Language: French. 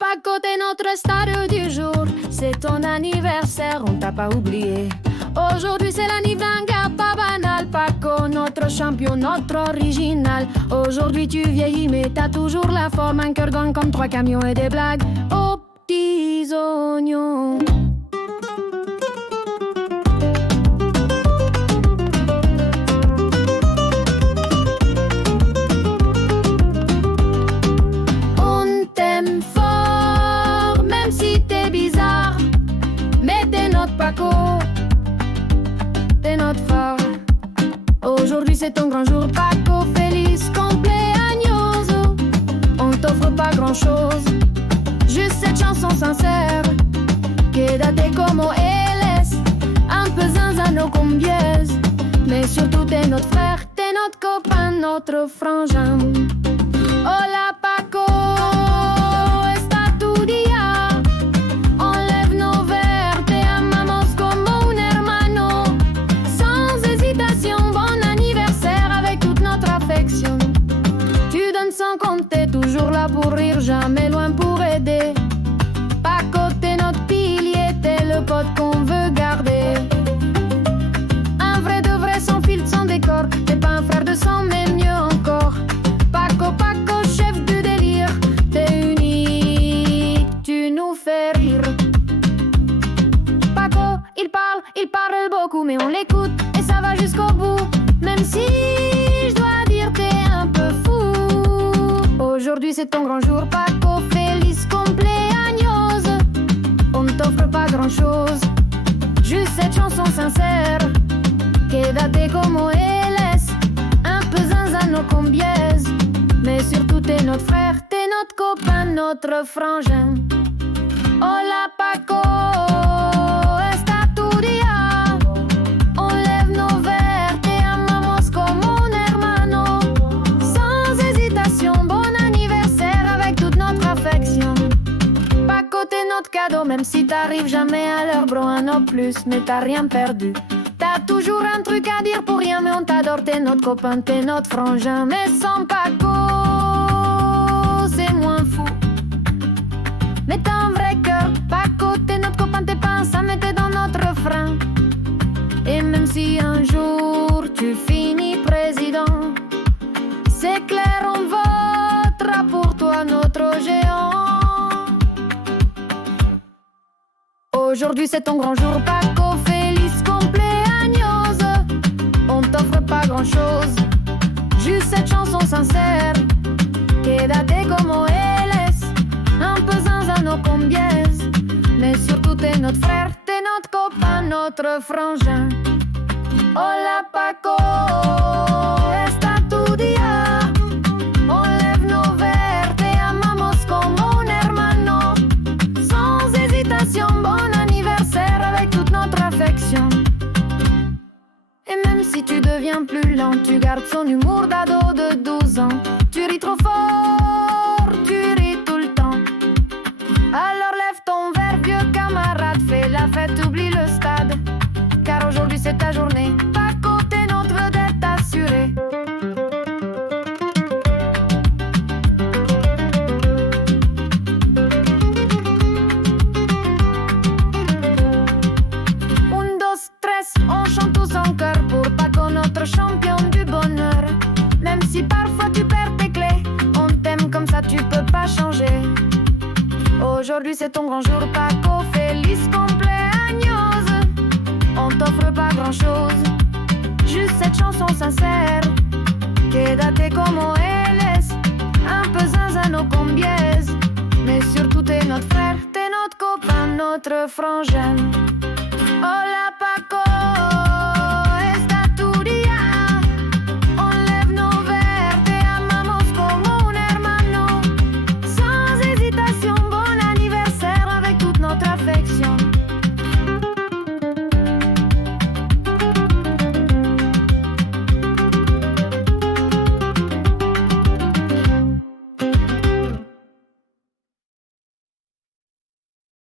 Paco, t'es notre star du jour. C'est ton anniversaire, on t'a pas oublié. Aujourd'hui c'est l'anniversaire d'un gars pas banal. Paco, notre champion, notre original. Aujourd'hui tu vieillis mais t'as toujours la forme. Un cœur grand comme 3 camions et des blagues aux petits oignons. On t'aime fort, même si t'es bizarre. Mais t'es notre Paco, t'es notre phare. Aujourd'hui c'est ton grand jour, Paco, feliz cumpleaños. On t'offre pas grand chose, juste cette chanson sincère. Quédate como él es, un peu zinzin no cumbies. Mais surtout t'es notre frère, t'es notre copain, notre frangin. Hola Paco, está tu día. Enlève nos verres, te amamos como un hermano. Sans hésitation, bon anniversaire avec toute notre affection. Tu donnes sans compter, toujours là pour rire, jamais loin pour aider. Paco, t'es notre pilier, t'es le pote qu'on veut garder. Un vrai de vrai, sans filtre, sans décor. T'es pas un frère de sang, mais mieux encore. Paco, Paco, chef du délire. T'es unique, tu nous fais rire. Paco, il parle beaucoup, mais on l'écoute et ça va jusqu'au bout. Même si je dois dire t'es un peu fou. Aujourd'hui c'est ton grand jour, Paco, feliz cumpleaños. On ne t'offre pas grand chose, juste cette chanson sincère. Quédate como él es, un peu zinzin no cumbies. Mais surtout t'es notre frère, t'es notre copain, notre frangin. Hola Paco, está tu día. Enlève nos verres, te amamos como un hermano. Sans hésitation, bon anniversaire avec toute notre affection. Paco, t'es notre cadeau, même si t'arrives jamais à l'heure, bro, un an plus, mais t'as rien perdu. T'as toujours un truc à dire pour rien, mais on t'adore, t'es notre copain, t'es notre frangin. Mais sans Paco, c'est moins fou. Mais t'as un vrai cœur, Paco, t'es notre copain, t'es pas un ça, mais t'es dans notre frein. Et même si un jour tu finis président, c'est clair, on votera pour toi, notre géant. Aujourd'hui c'est ton grand jour, Paco, feliz cumpleaños. On t'offre pas grand chose, juste cette chanson sincère. Quédate como él es, un peu zinzin no cumbies. Mais surtout t'es notre frère, t'es notre copain, notre frangin. Hola Paco, está tu día. Enlève nos verres, te amamos como un hermano. Sans hésitation, bon anniversaire avec toute notre affection. Et même si tu deviens plus lent, tu gardes son humour d'ado de 12 ans. Tu ris trop fort, tu ris tout le temps. Alors lève ton verre, vieux camarade, fais la fête, oublie le stade. Car aujourd'hui c'est ta journée, Paco, t'es notre vedette assurée. Un, dos, tres, on chante tous en chœur pour Paco, notre champion du bonheur. Même si parfois tu perds tes clés, on t'aime comme ça, tu peux pas changer. Aujourd'hui c'est ton grand jour, Paco, feliz cumpleaños. On t'offre pas grand chose, juste cette chanson sincère. Quédate como él es, un peu zinzin no cumbies. Mais surtout t'es notre frère, t'es notre copain, notre frangin.